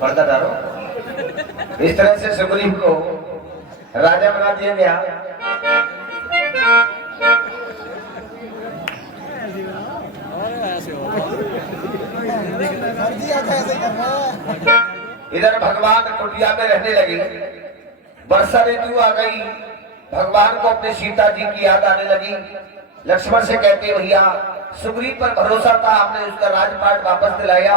पर्दा डालो। इस तरह से सुग्रीव को राजा बना दिया गया। इधर भगवान कुटिया में रहने लगे। वर्षा ऋतु आ गई। भगवान को अपने सीता जी की याद आने लगी। लक्ष्मण से कहते भैया सुग्रीव पर भरोसा था, आपने उसका राजपाट वापस दिलाया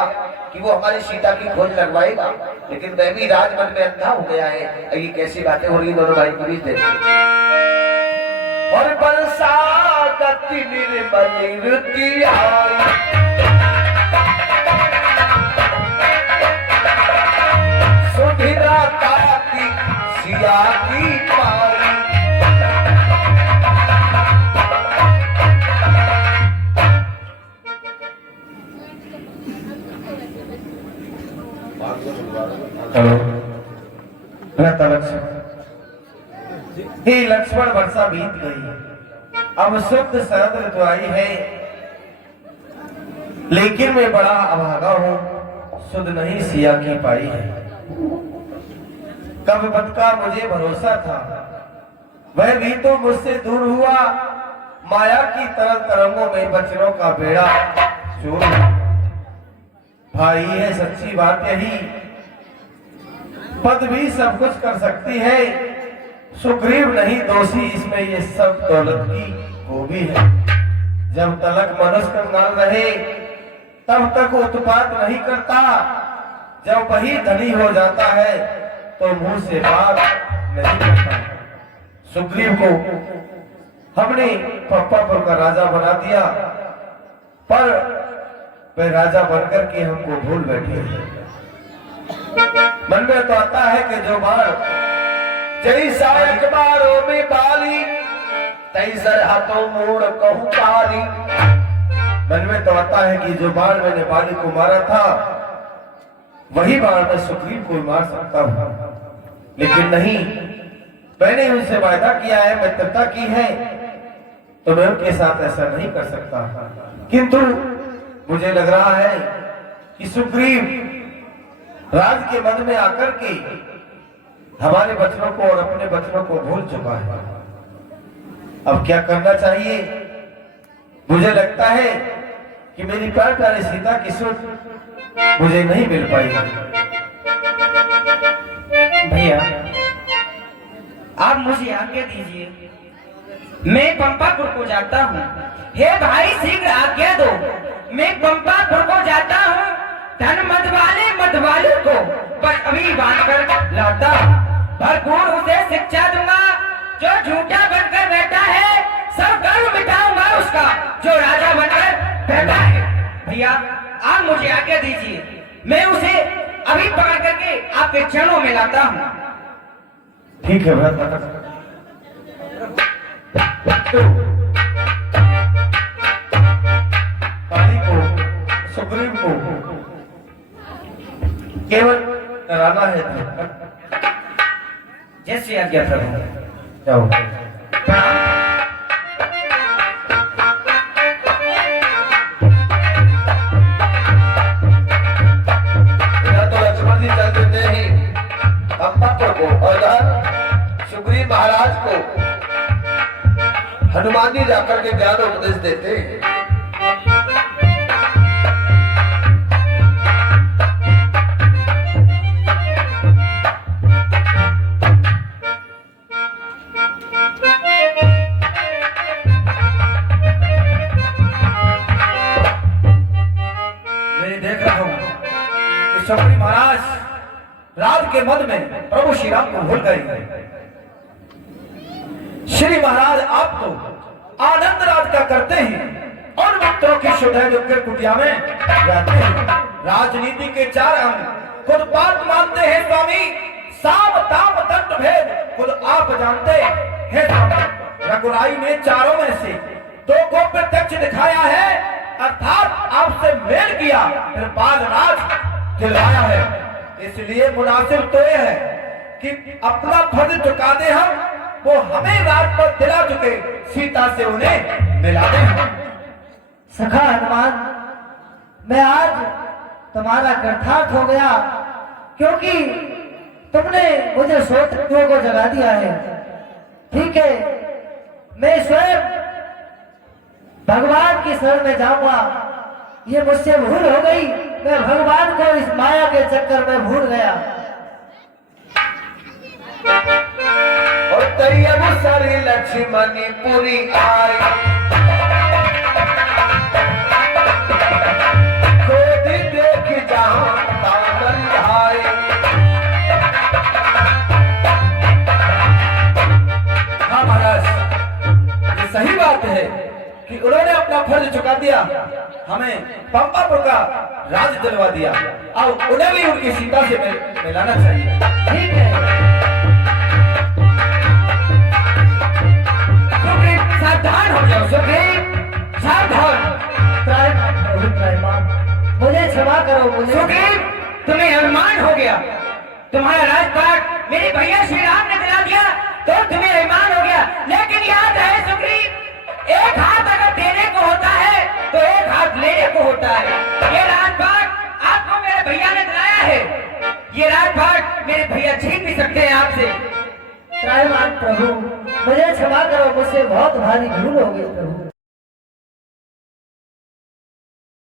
कि वो हमारी सीता की खोज लगवाएगा, लेकिन मैं भी राजमन में अंधा हो गया है। ये कैसी बातें हो रही दोनों भाई के बीच देखिए। और वर्षा गति निर्मल ऋतु आई, सुधिरा काती सिया की पाई। हे लक्ष्मण वर्षा बीत गई, अब शुद्ध शरद ऋतु आई है, लेकिन मैं बड़ा अभागा हूँ, सुध नहीं सिया की पाई है। कब बद का मुझे भरोसा था, वह भी तो मुझसे दूर हुआ। माया की तरल तरंगों में बचनों का बेड़ा चूर। भाई है सच्ची बात यही, पद भी सब कुछ कर सकती है, सुग्रीव नहीं दोषी इसमें, ये सब दौलत की खूबी है। जब तलक मनुष्य कंगाल रहे तब तक उत्पात नहीं करता, जब वही धनी हो जाता है तो मुंह से बात नहीं करता। सुग्रीव को हमने पप्पापुर का राजा बना दिया, पर वह राजा बनकर के हमको भूल बैठे। मन में तो आता है कि जो बाण जैसा एक बारों में बाली, तैसर हाथों मोड़ कहूं पाली। मन में तो आता है कि जो बाण मैंने बाली को मारा था, वही बाण मैं सुग्रीव को मार सकता हूं, लेकिन नहीं, मैंने उनसे वायदा किया है, मित्रता की है, तो मैं उनके साथ ऐसा नहीं कर सकता। किंतु मुझे लग रहा है कि सुग्रीव राज के मन में आकर के हमारे बचनों को और अपने बचनों को भूल चुका है। अब क्या करना चाहिए? मुझे लगता है कि मेरी प्यार प्यारी सीता की सुध मुझे नहीं मिल पाएगी। भैया आप मुझे आज्ञा दीजिए, मैं पंपापुर को जाता हूँ। हे भाई शीघ्र आज्ञा दो, मैं पंपापुर को जाता हूँ। धन मतवाले को पर अभी बांध कर लाता हूँ। भरपूर उसे शिक्षा दूंगा, जो झूठा बनकर बैठा है, सब गर्व मिटाऊंगा उसका, जो राजा बनकर बैठा है। भैया आप मुझे आज्ञा दीजिए, मैं उसे अभी पकड़ करके आपके चरणों में लाता हूँ। ठीक है भरत, सुग्रीव को केवल डराना है। जैसी आज्ञा प्रभु। जाओ। तो लक्ष्मण जी चल देते हैं पंपापुर को, और सुग्रीव महाराज को हनुमान जी जाकर के ज्ञान उपदेश देते हैं। मैं देख रहा हूं कि सुग्रीव महाराज राज के मद में प्रभु श्री राम को भूल गए। श्री महाराज आप तो आनंद राज का करते हैं और मित्रों की सुधय दुख कुटिया में रहते हैं। राजनीति के चार अंग खुद बात मानते हैं स्वामी, साम दाम दंड भेद खुद आप जानते हैं स्वामी। रघुराई ने चारों में से दो को प्रत्यक्ष दिखाया है, अर्थात आपसे मेल किया, फिर बाल राज दिलाया है। इसलिए मुनासिब तो यह है कि अपना फर्ज चुका दे हम, वो हमें राज पर दिला चुके, सीता से उन्हें मिला दे। सखा हनुमान, मैं आज तुम्हारा कृतार्थ हो गया, क्योंकि तुमने मुझे शत्रुओं को जगा दिया है। ठीक है, मैं स्वयं भगवान की शरण में जाऊंगा। ये मुझसे भूल हो गई, मैं भगवान को इस माया के चक्कर में भूल गया। और तैयब सारी लक्ष्मणी पूरी आई, क्रोध देख जहां तामल भाई। हाँ महाराज, ये सही बात है कि उन्होंने अपना फर्ज चुका दिया, हमें पंपापुर का राज दिलवा दिया। अब उन्हें भी उनकी सीता से मिलाना चाहिए। ठीक है, सावधान हो जाओ सुग्रीव, सावधान। मुझे क्षमा करो। मुझे सुग्रीव, तुम्हें अभिमान हो गया। तुम्हारा राजपाट मेरे भैया श्री राम ने दिला दिया तो तुम्हें अभिमान हो गया। लेकिन याद रहे सुग्रीव, एक हाथ अगर देने को होता है तो एक हाथ लेने को होता है। ये राजपाट आपको मेरे भैया ने दिलाया है, ये राजपाट मेरे भैया छीन भी सकते हैं आपसे। त्रायमान प्रभु, मुझे क्षमा करो, मुझसे बहुत भारी भूल हो गई प्रभु।